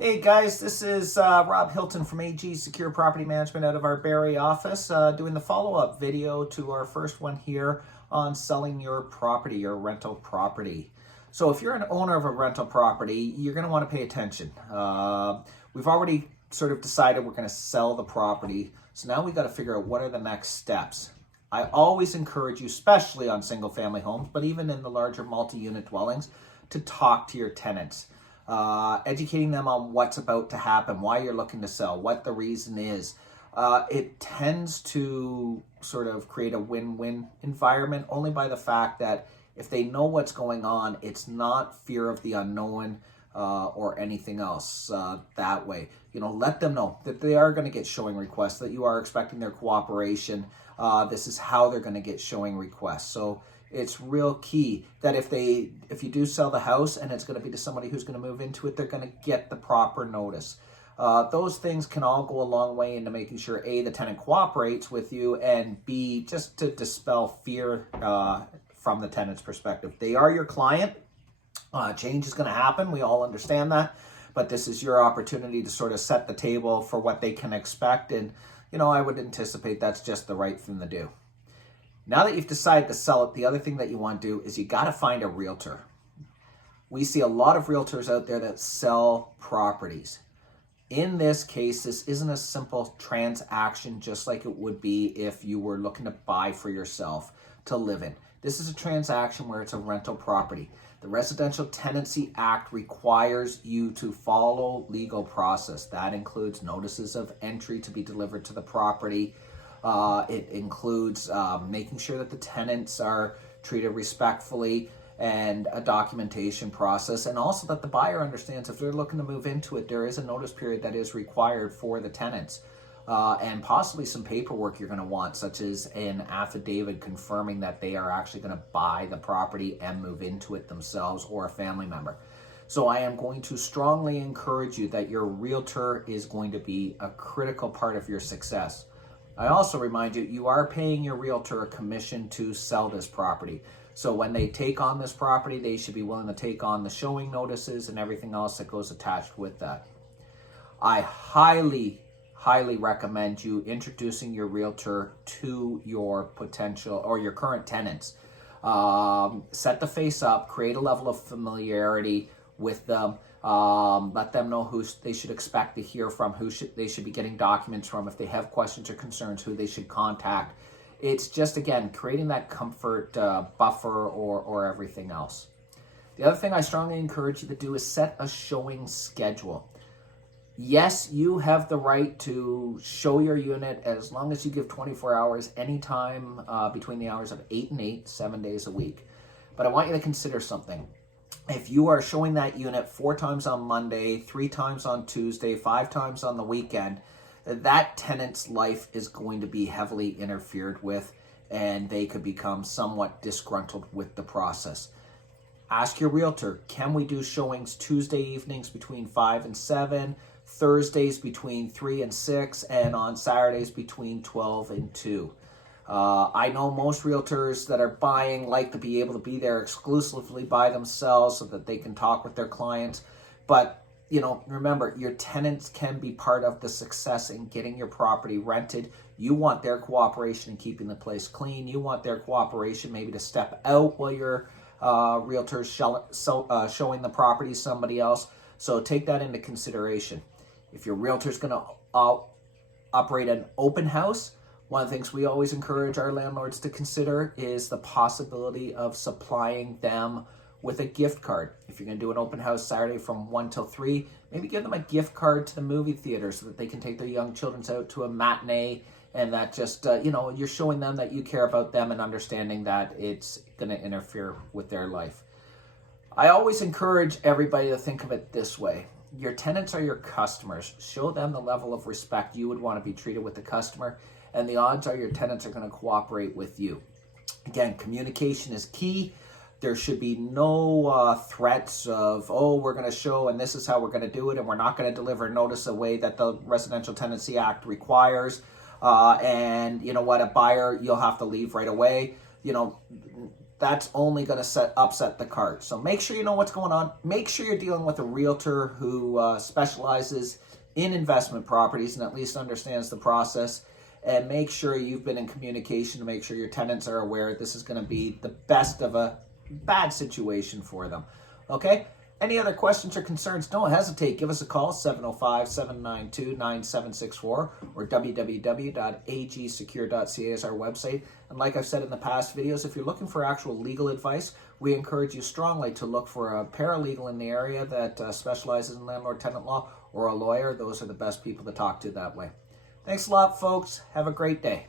Hey guys, this is Rob Hilton from AG Secure Property Management out of our Barrie office, doing the follow-up video to our first one here on selling your property, your rental property. So if you're an owner of a rental property, you're going to want to pay attention. We've already sort of decided we're going to sell the property, so now we got to figure out what are the next steps. I always encourage you, especially on single-family homes, but even in the larger multi-unit dwellings, to talk to your tenants. Educating them on what's about to happen, why you're looking to sell, what the reason is. It tends to sort of create a win-win environment only by the fact that if they know what's going on, it's not fear of the unknown or anything else that way. Let them know that they are going to get showing requests, that you are expecting their cooperation. This is how they're going to get showing requests. So it's real key that if you do sell the house and it's going to be to somebody who's going to move into it, they're going to get the proper notice. Those things can all go a long way into making sure A, the tenant cooperates with you, and B, just to dispel fear from the tenant's perspective. They are your client. Change is going to happen. We all understand that. But this is your opportunity to sort of set the table for what they can expect. And, I would anticipate that's just the right thing to do. Now that you've decided to sell it, the other thing that you want to do is you got to find a realtor. We see a lot of realtors out there that sell properties. In this case, this isn't a simple transaction just like it would be if you were looking to buy for yourself to live in. This is a transaction where it's a rental property. The Residential Tenancy Act requires you to follow legal process. That includes notices of entry to be delivered to the property. It includes making sure that the tenants are treated respectfully and a documentation process, and also that the buyer understands if they're looking to move into it, there is a notice period that is required for the tenants, and possibly some paperwork you're going to want, such as an affidavit confirming that they are actually going to buy the property and move into it themselves or a family member. So I am going to strongly encourage you that your realtor is going to be a critical part of your success. I also remind you, you are paying your realtor a commission to sell this property. So when they take on this property, they should be willing to take on the showing notices and everything else that goes attached with that. I highly recommend you introducing your realtor to your potential or your current tenants. Set the face up, create a level of familiarity with them. Let them know who they should expect to hear from, they should be getting documents from, if they have questions or concerns, who they should contact. It's just, again, creating that comfort buffer or everything else. The other thing I strongly encourage you to do is set a showing schedule. Yes, you have the right to show your unit as long as you give 24 hours anytime between the hours of 8 and 8, 7 days a week. But I want you to consider something. If you are showing that unit 4 times on Monday, 3 times on Tuesday, 5 times on the weekend, that tenant's life is going to be heavily interfered with, and they could become somewhat disgruntled with the process. Ask your realtor, can we do showings Tuesday evenings between 5 and 7, Thursdays between 3 and 6, and on Saturdays between 12 and 2? I know most realtors that are buying like to be able to be there exclusively by themselves so that they can talk with their clients. But, remember, your tenants can be part of the success in getting your property rented. You want their cooperation in keeping the place clean. You want their cooperation maybe to step out while your realtor's showing the property to somebody else. So take that into consideration. If your realtor's going to operate an open house, one of the things we always encourage our landlords to consider is the possibility of supplying them with a gift card. If you're going to do an open house Saturday from 1 till 3, maybe give them a gift card to the movie theater so that they can take their young children out to a matinee, and that just, you're showing them that you care about them and understanding that it's going to interfere with their life. I always encourage everybody to think of it this way. Your tenants are your customers. Show them the level of respect you would want to be treated with the customer, and the odds are your tenants are going to cooperate with you. Again, communication is key. There should be no threats of, we're going to show and this is how we're going to do it, and we're not going to deliver notice a way that the Residential Tenancy Act requires. And you know what, a buyer, you'll have to leave right away. that's only going to upset the cart. So make sure you know what's going on. Make sure you're dealing with a realtor who specializes in investment properties and at least understands the process. And make sure you've been in communication to make sure your tenants are aware this is going to be the best of a bad situation for them. Okay? Any other questions or concerns, don't hesitate. Give us a call, 705-792-9764 or www.agsecure.ca is our website. And like I've said in the past videos, if you're looking for actual legal advice, we encourage you strongly to look for a paralegal in the area that specializes in landlord-tenant law or a lawyer. Those are the best people to talk to that way. Thanks a lot, folks. Have a great day.